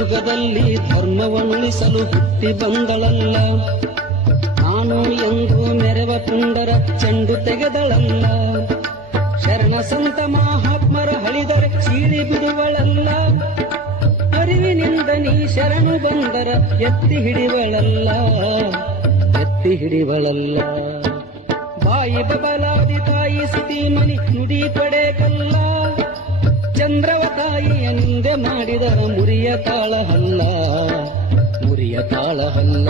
ಕಲಿಯುಗದಲ್ಲಿ ಧರ್ಮವನ್ನುಳಿಸಲು ಹುಟ್ಟಿ ಬಂದಳಲ್ಲ. ನಾನು ಎಂದು ಮೆರವ ಪುಂಡರ ಚೆಂಡು ತೆಗೆದಳಲ್ಲ. ಶರಣ ಸಂತ ಮಹಾತ್ಮರ ಹಳಿದರೆ ಸೀಳಿ ಬಿಡುವಳಲ್ಲ. ಅರಿವಿನಿಂದ ನೀ ಶರಣು ಬಂದರ ಎತ್ತಿ ಹಿಡಿವಳಲ್ಲ, ಎತ್ತಿ ಹಿಡಿವಳಲ್ಲ. ಬಾಯಿ ಬಬಲಾದಿ ತಾಯಿ ಸತೀಮಣಿ ನುಡಿ ಪಡೆಕಲ್ಲ. ಚಂದ್ರವ ತಾಯಿಯ ನಿಂದೆ ಮಾಡಿದರ ಮುರಿಯ ತಾಳಹಲ್ಲ, ಮುರಿಯ ತಾಳಹಲ್ಲ.